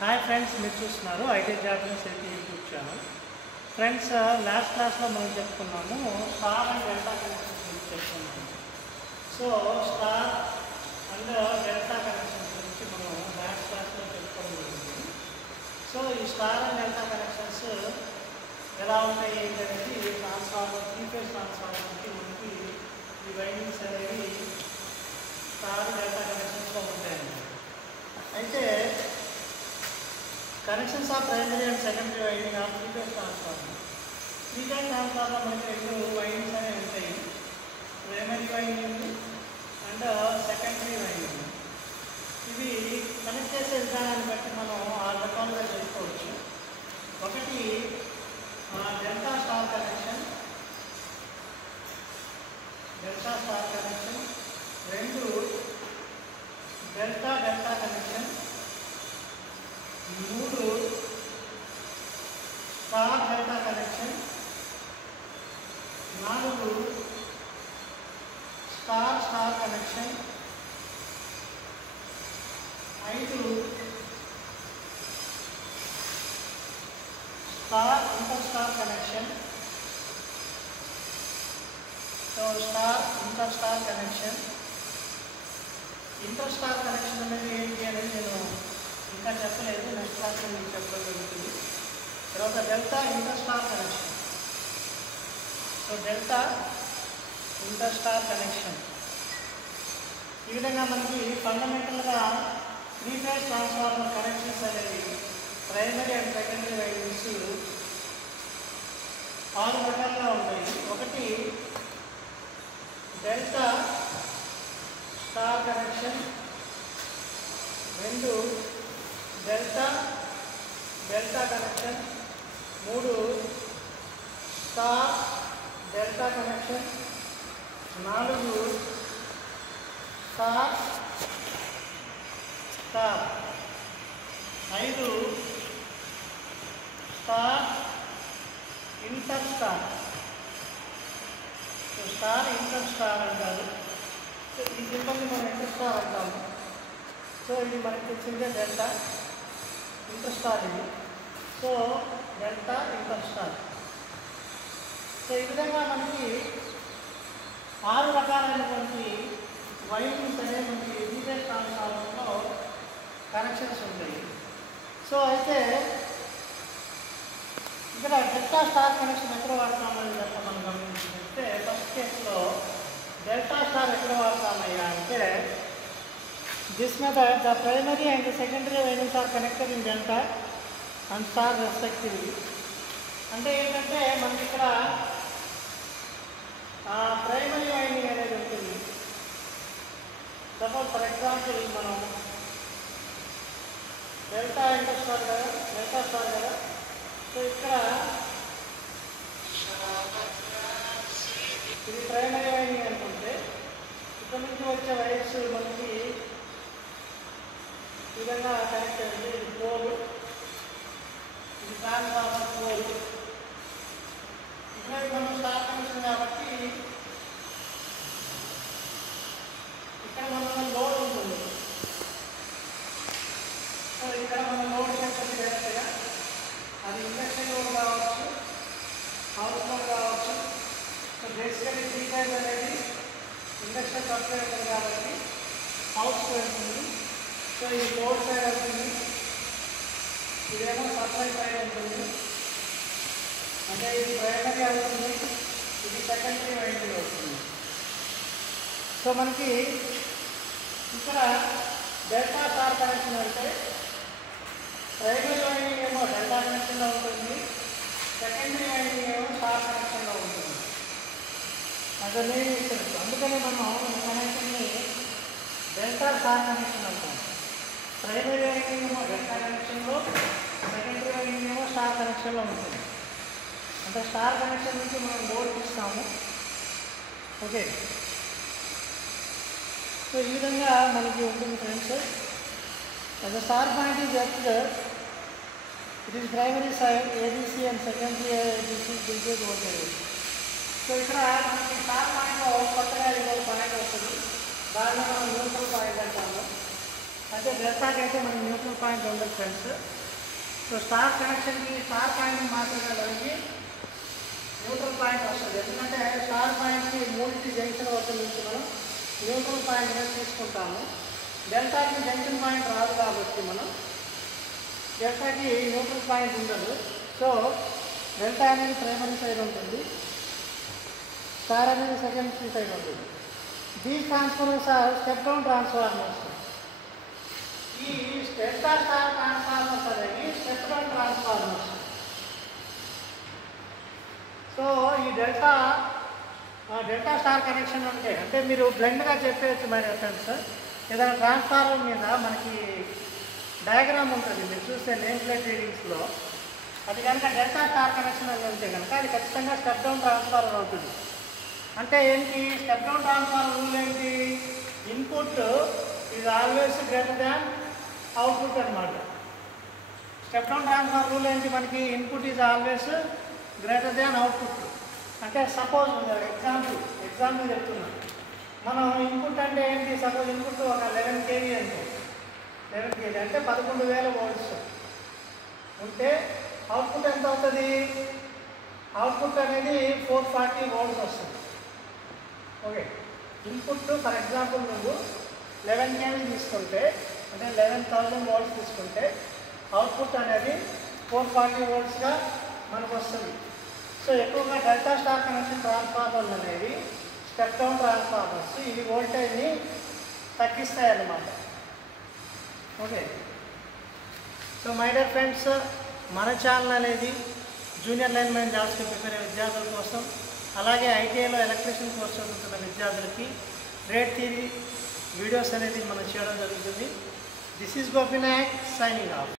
Hi friends, మీరు చూస్తున్నారు IT job safety YouTube channel. Friends, last క్లాస్లో మనం చెప్పుకున్నాము స్టార్ అండ్ డెల్టా కనెక్షన్స్ గురించి చెప్పుకున్నాము. So star and delta connections గురించి మనం లాస్ట్ క్లాస్లో చెప్పుకోవడం జరిగింది. సో ఈ స్టార్ అండ్ డెల్టా కనెక్షన్స్ ఎలా ఉంటాయి ఏంటి అనేది ట్రాన్స్ఫార్మర్, త్రీ ఫేజ్ ట్రాన్స్ఫార్మర్కి మనకి ఈ వైండింగ్స్ అనేవి స్టార్ డెల్టా కనెక్షన్స్లో ఉంటాయండి. అయితే connections of primary and secondary winding of three phase transformer. Three phase transformer మనకి రెండు వైండింగ్స్ అనేవి ఉంటాయి, primary winding and secondary winding. ఇవి కనెక్ట్ చేసే విధానాన్ని బట్టి మనం 6 రకాలుగా చేసుకోవచ్చు. ఒకటి డెల్టా స్టార్ కనెక్షన్, రెండు delta delta connection, 3 star delta connection, 4 star star connection, 5 star inter star connection. So star inter star connection. Inter star connection అనేది ఏంటి అనేది నేను ఇంకా చెప్పలేదు, నెక్స్ట్ క్లాస్లో మీకు చెప్పడం జరుగుతుంది. తర్వాత delta inter star connection. So delta inter star connection. ఈ విధంగా మనకి ఫండమెంటల్గా త్రీ ఫేజ్ ట్రాన్స్ఫార్మర్ కనెక్షన్స్ అనేవి ప్రైమరీ అండ్ సెకండరీ వైండింగ్స్ 6 రకాలుగా ఉంటాయి. ఒకటి delta star connection, 2 delta delta connection, 3 star delta connection, 4 star star, 5 star inter star. So star inter star అంటారు. So ఈ సింబల్ని మనం ఇంటర్ స్టార్ అంటాము. సో ఇది మనకి తెలిసిందే డెల్టా ఇంటర్ స్టార్ ఇది. So delta inter star. So ఈ విధంగా మనకి 6 రకాలైనటువంటి వైండింగ్స్ అనేవి మనకి త్రీ ఫేజ్ ట్రాన్స్ఫార్మర్లో కనెక్షన్స్ ఉంటాయి. సో అయితే ఇక్కడ డెల్టా స్టార్ కనెక్షన్ ఎక్కడ వాడతామని చెప్పి మనం గమనించుకుంటే, ఫస్ట్ కేసులో డెల్టా స్టార్ ఎక్కడ వాడతామయ్యా అంటే, this method the primary and secondary windings are connected in delta and star respectively. అంటే ఏంటంటే మనకి ఇక్కడ ప్రైమరీ వైండింగ్ అనేది ఉంటుంది. సపోజ్ ఫర్ ఎగ్జాంపుల్ మనం డెల్టా ఇంటర్ స్టార్ కదా, డెల్టా స్టార్ కదా. సో ఇక్కడ ఇది ప్రైమరీ వైండింగ్ అనుకుంటే, ఇక్కడ నుంచి వచ్చే వైర్స్ మనకి ఈ విధంగా కనెక్ట్ అయింది. ఇది పోల్, ఇది ట్రాన్స్ఫార్మర్ పోల్. ఇక్కడ మనం స్టార్ కనెక్షన్ కాబట్టి ఇక్కడ మనం లోడ్ ఉంటుంది. సో ఇక్కడ మనం లోడ్ చెప్పండి డైరెక్ట్గా, అది ఇండక్షన్ లోడ్ కావచ్చు, హౌస్ లోడ్ కావచ్చు. సో బేసికలీ త్రీ ఫేజ్ అనేది ఇండక్షన్ సప్లై ఉంటుంది కాబట్టి హౌస్ వెళ్తుంది. సో ఇది లోడ్ సైడ్ అవుతుంది, ఇదేమో సప్లై సైడ్ ఉంటుంది. అంటే ఇది ప్రైమరీ అవుతుంది, ఇది సెకండరీ వైండింగ్ అవుతుంది. సో మనకి ఇక్కడ డెల్టా స్టార్ కనెక్షన్ అంటే ప్రైమరీ వైండింగ్ ఏమో డెల్టా కనెక్షన్లో ఉంటుంది, సెకండరీ వైండింగ్ ఏమో స్టార్ కనెక్షన్లో ఉంటుంది. అది నేను తెలుసు, అందుకని మనం ఈ కనెక్షన్ని డెల్టా స్టార్ కనెక్షన్ అంటాం. ప్రైమరీ వైండింగ్ ఏమో డెల్టా కనెక్షన్లో, సెకండరీ వైండింగ్ ఏమో స్టార్ కనెక్షన్లో ఉంటుంది. అంటే స్టార్ కనెక్షన్ నుంచి మనం లోడ్ ఇస్తాము. ఓకే, సో ఈ విధంగా మనకి ఉంటుంది friends. The star point is earthed, it is primary side ABC and secondary ABC దిల్చేజ్ వోల్టేజ్. సో ఇక్కడ మనకి స్టార్ పాయింట్లో కొత్తగా ఇంకో పాయింట్ వస్తుంది, దాన్ని మనం న్యూట్రల్ పాయింట్ అంటాము. అయితే డెల్టాకి అయితే మనకి న్యూట్రల్ పాయింట్ ఉండదు ఫ్రెండ్స్. సో స్టార్ కనెక్షన్కి స్టార్ పాయింట్ని మార్చడానికి న్యూట్రల్ పాయింట్ వస్తుంది. ఎందుకంటే స్టార్ పాయింట్కి మూడింటి జంక్షన్ వద్ద నుంచి మనం న్యూట్రల్ పాయింట్ అనేది తీసుకుంటాము. డెల్టాకి జంక్షన్ పాయింట్ రాదు కాబట్టి మనం డెల్టాకి న్యూట్రల్ పాయింట్ ఉండదు. సో డెల్టా అనేది ప్రైమరీ సైడ్ ఉంటుంది, స్టార్ అనేది సెకండరీ సైడ్ ఉంటుంది. These transformers are step down transformers. ఈ డెల్టా స్టార్ ట్రాన్స్ఫార్మర్స్ అనేవి స్టెప్ డౌన్ ట్రాన్స్ఫార్మర్స్. సో ఈ డెల్టా స్టార్ కనెక్షన్ అంటే మీరు బ్లెండ్గా చెప్పేయచ్చు మై ఫ్రెండ్స్. ఏదైనా ట్రాన్స్ఫార్మర్ మీద మనకి డయాగ్రామ్ ఉంటుంది, మీరు చూస్తే నేమ్ ప్లేట్ రీడింగ్స్లో. అది కనుక డెల్టా స్టార్ కనెక్షన్ అని ఉంటే కనుక అది ఖచ్చితంగా స్టెప్ డౌన్ ట్రాన్స్ఫార్మర్ అవుతుంది. అంటే ఏంటి స్టెప్ డౌన్ ట్రాన్స్ఫార్మర్ రూల్ ఏంటి? Input is always greater than output అనమాట. స్టెప్ డౌన్ ట్రాన్స్ఫార్మర్ రూల్ ఏంటి మనకి? Input is always greater than output. అంటే సపోజ్ ఎగ్జాంపుల్ చెప్తున్నా. మనం ఇన్పుట్ అంటే ఏంటి? సపోజ్ ఇన్పుట్ ఒక 11 kV అంటే 11 kV అంటే 11,000 volts ఉంటే అవుట్పుట్ ఎంత అవుతుంది? అవుట్పుట్ అనేది 440 volts వస్తుంది. ఓకే, ఇన్పుట్ ఫర్ ఎగ్జాంపుల్ నువ్వు 11 kV తీసుకుంటే అంటే 11,000 volts తీసుకుంటే అవుట్పుట్ అనేది 440 voltsగా మనకు వస్తుంది. సో ఎక్కువగా డెల్టా స్టార్ కనెక్షన్ ట్రాన్స్ఫార్మర్లు అనేవి స్టెప్ డౌన్ ట్రాన్స్ఫార్మర్స్. ఇవి వోల్టేజ్ని తగ్గిస్తాయి అన్నమాట. Okay, so my dear friends, మన ఛానల్ అనేది జూనియర్ లైన్మెన్ జాబ్స్కి ప్రిపేర్ అయ్యే విద్యార్థుల కోసం, అలాగే ఐటీఐలో ఎలక్ట్రీషియన్ కోర్స్ చదువుతున్న విద్యార్థులకి ట్రేడ్ థియరీ వీడియోస్ అనేది మనం చేయడం జరుగుతుంది. This is Gopinayak signing off.